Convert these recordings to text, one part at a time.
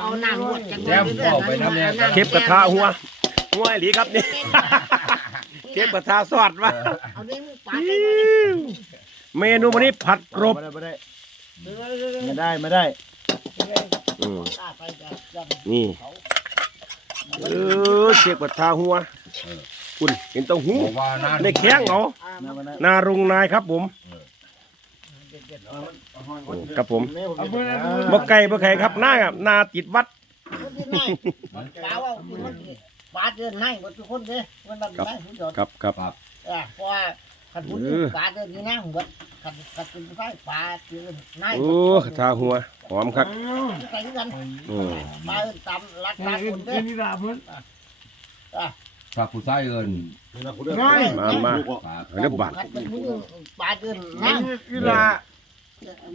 เอาน้ำหมดจังแย้มเอาไปน้ำแน่เก็บกระทะหัวหัวไอ้หลีครับนี่ เก็บกระทะสอดมาเอานี่มึงปาดอิ๊วเมนูวันนี้ผัดกรบไม่ได้ไม่ได้ไม่ได้อืมไปจับนี่ เออเก็บกระทะหัวคุณเห็นเต้องหูบอกว่าน่าในแข้งเหรอไม่ได้นารุงนายครับผม ครับผมบ่ไก่บ่ไข่ครับหน้าครับนาติดวัดคนที่ไหนปาว่ามันปาดเดินให้หมดทุกคนเลยมันแบบได้ทุกยอดครับครับเออเพราะว่าขันพูดปาดเดินนี่นั่งหมดขันขันเป็นไฟปาดเดินนั่งโอ้กระทะหัวหอมครับใส่กันอืมปาดตำรักตาคนเด้อพระผู้ชายเอิญมามาฝากเรียบบาทขันเป็นผู้ปาดเดินนั่งอีลา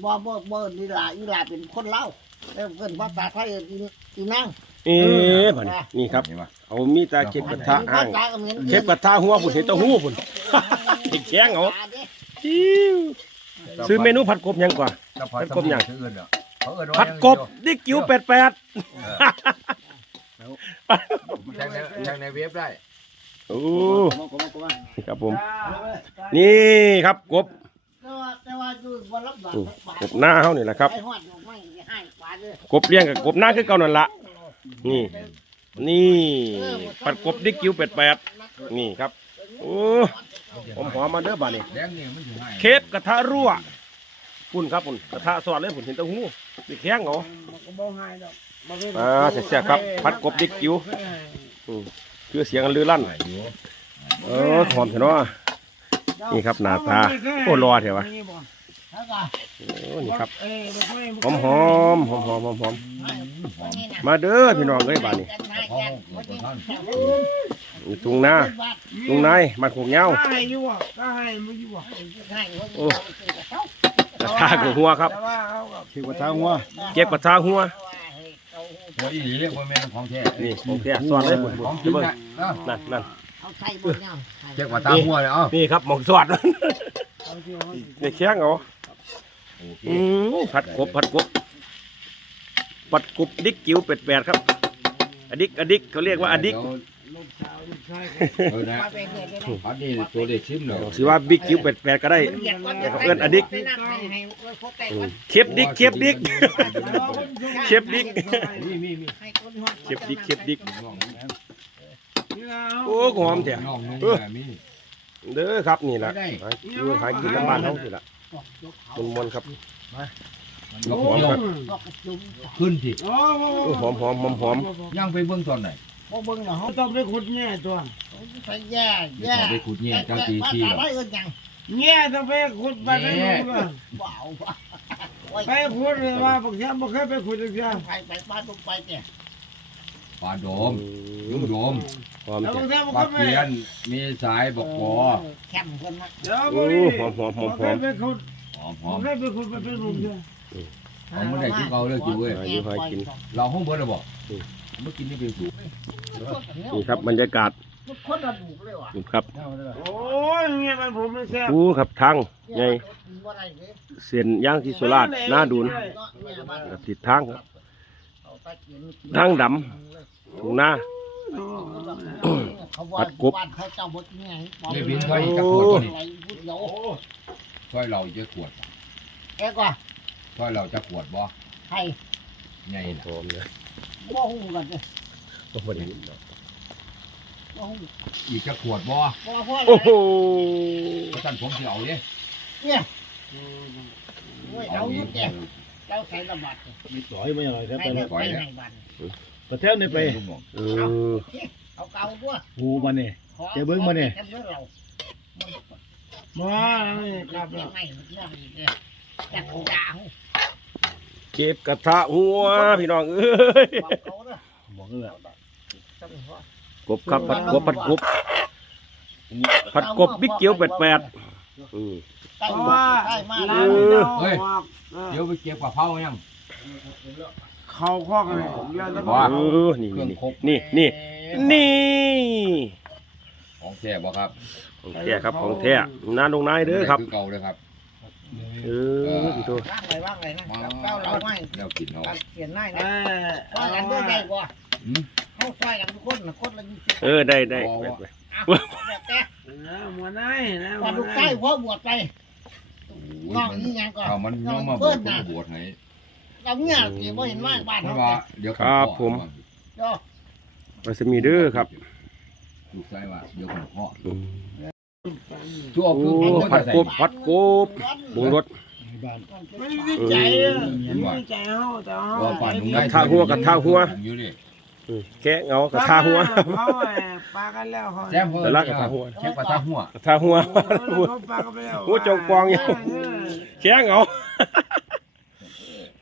บ่บ่บ่นี่ล่ะอีล่ะเป็นคนเล่าเอ้เพิ่นภาษาไทยอีอีนั่งเอ๊ะบัดนี้นี่ครับนี่วะเอามีตาเก็บกระทะภาอ่างษาเขมรเก็บกระทะหัวพุ่นเห็นเต้าหู้พุ่นติดแข้งเหรออิ๊วซื้อเมนูผัดกบยังกว่าผัดกบยังชื่อเอิญเหรอเขาเอิญว่าผัดกบดิกิ้วแปดแปดแทงในแทงในเว็บได้ โอ้ นี่ครับผม นี่ครับกบแต่ว่าแต่ว่า อยู่บ่ลำบากอืมสักบาทกบหน้าเฮานี่แหละครับไปฮอดดอกไม้สิให้ปาดเด้อ กบเลี้ยงกับกบหน้าคือเก่านั่นละนี่ นี่ผัดกบดิกิ้วแปดแปดนี่ครับ โอ้หอมหอมๆมาเด้อบ้านนี้แดงนี่มันถึงให้เคฟกระทะรั่วปุ่นครับปุ่นกระทะสอดเลยปุ่นเห็นเต้าหู้ติดแข้งเหรออ่าแซ่บๆครับผัดกบดิกิ้วอืมคือเสียงกันลือลั่นอยู่เออหอมเถอะเนาะนี่ครับหน้าตา โอ้รอเถอะวะแล้วก็ โอ้นี่ครับหอมหอมหอมหอมหอมหอมมาเด้อพี่น้องเอ้ยบ้านนี้พ่อหมดท่านอยู่ทุ่งนาทุ่งนายมันโคกเหงาให้อยู่อะก็ให้ไม่อยู่อะโอ้กระทะกับหัวครับแต่ว่าเขาก็คือกระทะหัวเก็บกระทะหัวหัวอีหลีเรียกว่าแม่นของแท้นี่ของแท้สอดเลยปุ่นของจจะริงเบิ่งนะเอ้านั่นนั่นเอาใส่บ่เนี่ยเจ็บกว่าตาหัวเลยเอ้านี่ครับหมองสอดเอาที่เขานี่แข้งเหรอ โอเคอืมผัดกบผัดกบผัดกบดิกจิ๋วเป็ดแปดครับอดิกอดิกเขาเรียกว่าอดิกลูกสาวลูกชายเออนะพัดนี่ตัวเด็กชิมเลยสิว่าบิ๊กจิ๋วเป็ดแปดก็ได้ เอิ้นอดิกอืมเคฟดิกเคฟดิกเชฟดิ๊กมีมีมีเคฟดิกเคฟดิกน้องโอ้หอมแท้น้องนุ่งแบบมีเด้อครับนี่แหละได้หาอยู่หากินน้ำบ้านเขาสิละ มันมวนๆครับมันก็เกี่ยวขึ้นสิโอ้โอ้หอมหอมหอมหอมย่างไปเบื้องตอนไหนบ่เบิ่งเนาะเขาต้องไปขุดแง่ตัวใส่แย่แย่ไปขุดเนี่ยเจ้าตีที่ภาหรอษาไทยเอิ้นหยังแง่ต้องไปขุดไปไม่รู้เรื่องบ่เอาไปขุดเลยว่าบอกแค่บอกเคยไปขุดเลยจ้ะไปไปบ้านตรงไปเนี่ย ปลาโดมลุงโดมหอมแล้วบแท้อกแค่บอกปลาเคยไปเพียนมีสายบอกปอแคมเพิ่นนะเดี๋ยวโอ้บอกหอมหอมหอมหเคอยมไปขุดหอมหบออกมเคยไปขุดไปเป็นหนุ่มจ้ะเอาไม่ได้กินเอาเลยกินเว้ยอายุหากิน เราห้องเบิร์ดเลยบอกเมื่อกินนี่เป็นสูตรนี่ครับบรรยากาศคนละดูเลยว่ะนี่ครับโอ้ยเงี้ยมันผมไม่แซ่บอู้ครับทางใหญ่บ่ได้เลยเส้นย่างที่สุราษฎร์หน้าดูนเนาะแม่บ้านกับติดทางครับเอาตะเกียบทางดำ ทุ่งนาเขาว่าผัดกบบ้านเขาเจ้าบ่กินหยังนี่บินค่อยจะขวดตัวนี้อะไรพูดเดี๋ยวค่อยเราจะขวดแกก็ค่อยเราจะขวดบ่ให้ไงหอมเลยบ่ฮู้กันเด้อโอ้โหบ่ฮู้อีกจะขวดบ่บ่ว่าโอ้โหท่านผมจะเอาเนี่ยเนี่ยโอ้ยเอาอยู่แกเจ้าใส่ระบาดมีสอยไม่อะไรครับให้แต่เด้ละอไปให้บ้าน ประเทศนี่ไปเออเอาเก่าด้วยหูมาเนี่ยขอเดี๋ยวเบิ่งมาเนี่ยขอเบิ่งเรามาแล้วกลับเรื่แล้อวงไม่เรื่องนี้เนี่ยจักรยานเก็บกระทะหัวพี่น้องเอ้ยบอกเขาเด้อบอกเลยจังหวะกบครับผัดกบผัดกบผัดกบบิ๊กเกียวแปดแปดอืมใกล้เพราะมาว่าใกล้มาร้าแล้วนเจ้าบอกเดี๋ยวไปเก็บกระเพรายัง เขาคอกเลยเยอะแล้วเออนี่นี่นี่นี่นี่ของแท้บ่ครับของแท้ครับของแท้นาลงนายเด้อครับคือเก่าเลยครับเออสิโตว่างไงว่างไงนะกับเก้าเราไม่แล้วกินเอาการเขียนได้เอนะอว่ากันด้วยได้กว่าอืมเขาช่วยกันทุกคนนะคนละยี่สิบเออได้ได้ไปไปแบบแต่นะมัวได้นะวันลูกใต้หัวบวชไปโอ้ยน้องมันนี่ยังก่อนเอามันน้องมาบเพิ่วชนผมนะก็บวชให้ เราเนี่ยที่ว่าเห็นมากบ้านเพเขาราะว่าเดี๋ยวครับผมก็ไปสมีเด้อครับลูกชายว่าเดี๋ยวผมพ่ออืมชั่วโอ้คือผัดกบผัดกบบุงรสในบ้านไม่ได้ใจอะไม่ได้ใจเฮาแต่เฮาว่าป่านนุ่งกระทะหัวกระทะหัว อยู่ดิอืมแกะเงากระทาหัวเขาปากันแล้วเขาแจ้งเพิ่นแต่ละกระทะหัวแค่กระทะหัวกระทาหัวเขาปากันไปแล้วหัวจงปองเนี่ยแกะเงา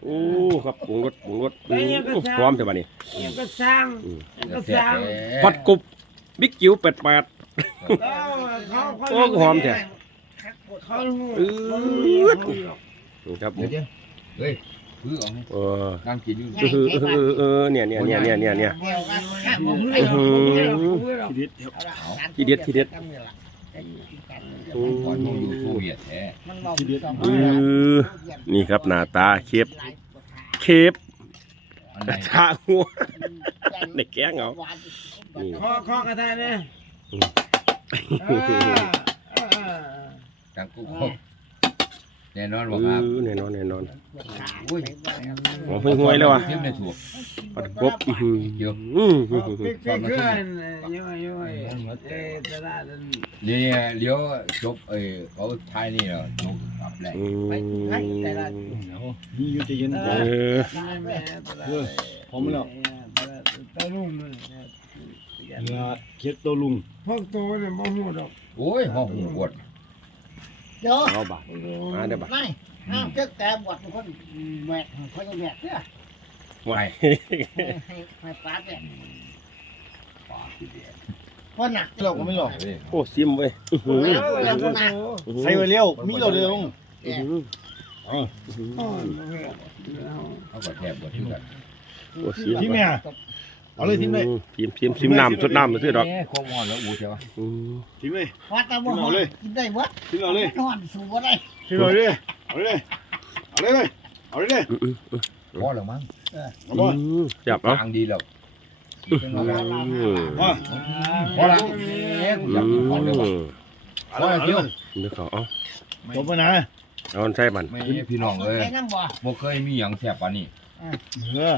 โอ้ครับบุงรสบุงรสอืมพร้อมแต่บัดนี้ยังก็สร้างยังก็สร้างผัดกบบิ๊กจิ๋วแปดแปดเขาเขาโอ้หอมแท้ เขาอืดครับผมเดี๋ยวเฮ้ยคือเอาให้เออนั่งกินอยู่เออเออเออเนี่ยเนี่ยเนี่ยเนี่ยเนี่ยเนี่ยเดียวกันข้ามผมให้อื้อหือชีวิตครับทีเด็ดทีเด็ด ตอนมึงอยู่โซเวียตแท้มันบอกเออนี่ครับหน้าตาเคฟเคฟอันไหกนระทะหัวในแกงเหรอนี่ขอขอกระทะเนี่ยจังกุ๊ก แน่นอนเอว่าครับอแน่นอนแน่นอนอุ้ยหอมห่วยๆเลยวะเทียมในถั่วผัดกบอื้อหือเดี๋ยวอื้อหือปิ๊กปิ๊กเกินยังไงยังไงเออตลาดนี่เลี้ยวจบเอ้เขาทายนี่แล้วจบกลับแหละอืมเดี๋ยวมีอยู่ใจเย็นเออแม่ตลาดผมแล้วตะลุ่มเนื้อเค็ดตัวลุงพวกโตเนี่ยบ่ฮู้ดอกโอ้ยห้องหูปวด เดี๋ยวเอาบาทมาได้บาทไม่ห้ามเจ้าแต่บวชคนแหวกเขาจะแหวกเนี่ยไหวให้ให้ปาดเนี่ยปากคือเดียเพราะหนักเราก็ไม่หรอกเฮ้ยโอ้ซิมเว้ยอื้อหือแล้วก็หนักใส่ไว้เร็วมีเราเร็วอื้อหืออ๋ออ๋อเขาก็แทบบ่ถือกันโอ้ซิมที่แม่ เอาเลยทิ้งเลยซิมซิมซิมน้ำสดน้ำมาซื้อดอกแหมครบหมดแล้วอูใช่ปะอืมทิ้งเลยวัดตะบ่กินได้วัดทิ้งเอาเลยนอนสูบได้ทิ้งเอาเลยเอาเลยเอาเลยเอาเลยอื้อหือพอแล้วมั้งเอาบ่อืมจับเอาทางดีแล้วอืมว่าพอแล้วเอ๊ะกูอยากกินพอแล้วว่ะเอาเลยเอาเลยเดี๋ยวเขาเอาจบไปนะเอาอันใส่บันไม่พี่น้องเอ้ยแค่นั้นบ่บ่เคยมีหยังแซ่บปานนี้เออ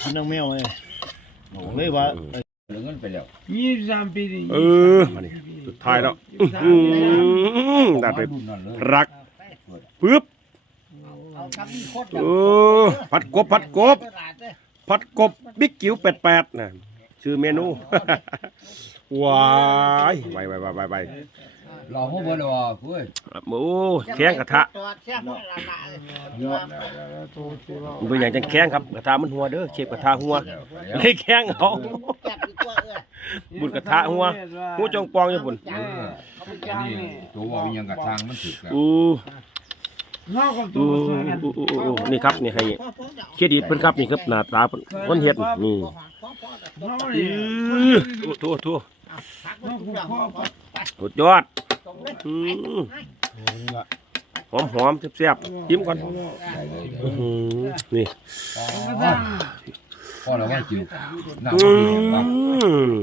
ทำน้องแมวเลยบอกเลยว่าเหลือเงินไปแล้ว23ปีนี่เออมานี่สุดท้ายแล้วอื้อหือได้ไปรุ่นนั้นเลยรักปึ๊บเอาทำมีโคตรเออผัดกบผัดกบผัดกบบิ๊กจิ๋วแปดแปดนะชื่อเมนูว้ายไปไปไปไป ไปเราเฮาบ่ได้ว่าเว้ยโอ้แข้งกระทะแค่ละละโตสิว่ามันเป็นอย่างจังแข้งครับกระทะมันหัวเด้อเชฟกระทะหัวเลยแข้งเอาแก้ปีตัวเออบุญกระทะหัวหัวจงปองอยู่บุญเอออันนี้ตัวว่ามีหยังกระทางมันถึกแล้วอู้เฮากับโตอู้ช่วยกันอู้อู้อู้นี่ครับนี่ให้เครดิตเพิ่นครับนี่ครับหน้าตาเพิ่นคนเฮ็ดนี่เฮาอืนี่อโทั่วทั่วเฮากับพ่อสุดยอด อือหอมหอมๆแซ่บๆจิ้มก่อนได้เลยอื้อหือนี่พอแล้วว่ากินน้ำอืมันเย็นปะม